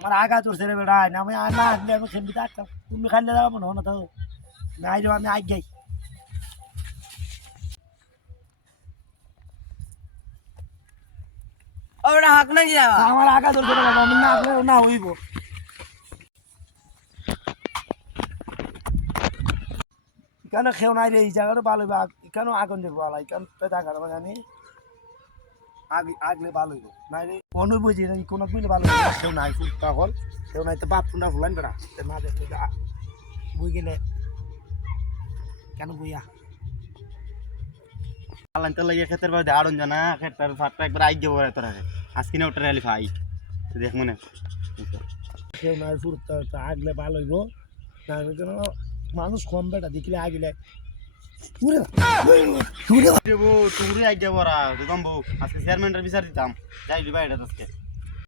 আমার আগা চড়ছে রে বেড়াই না আমি না আসলে আমি খেলবি থাকতাম তুমি খাইলে যাবো না তো নাই রে আমি আগ যাই ওটা হাক না কি যাবা আমার আগা চড়ছে রে বাবা আমি না আসলে না হইব কেন খেও নাই রে এই জায়গাটা ভালো কেন আগুন দেখবো আলাই কেন পেটা খারাপ জানি আগলে ভালো হইব নাই রে অনু বুঝি না কোনো বুঝলে ভালো কেউ নাই ফুল পাগল কেউ নাই তো বাপ ফুন্ডা ফুলান বেড়া না দেখলে বই গেলে কেন বইয়া আল্লাহ তাআলা ইয়ে ক্ষেতের বাদে আড়ন জানা ক্ষেতের ফাটটা একবার আইগে বড় তোরা আজকে না ওটা রেলি ভাই দেখ মনে কেউ নাই ফুরতে আগলে ভালো হইব না কেন মানুষ কম বেটা দেখলে আগলে দেবো তুই আইগে বড়া তো দম্বু আজকে চেয়ারম্যানটার বিচার দিতাম যাই দিবা এটা আজকে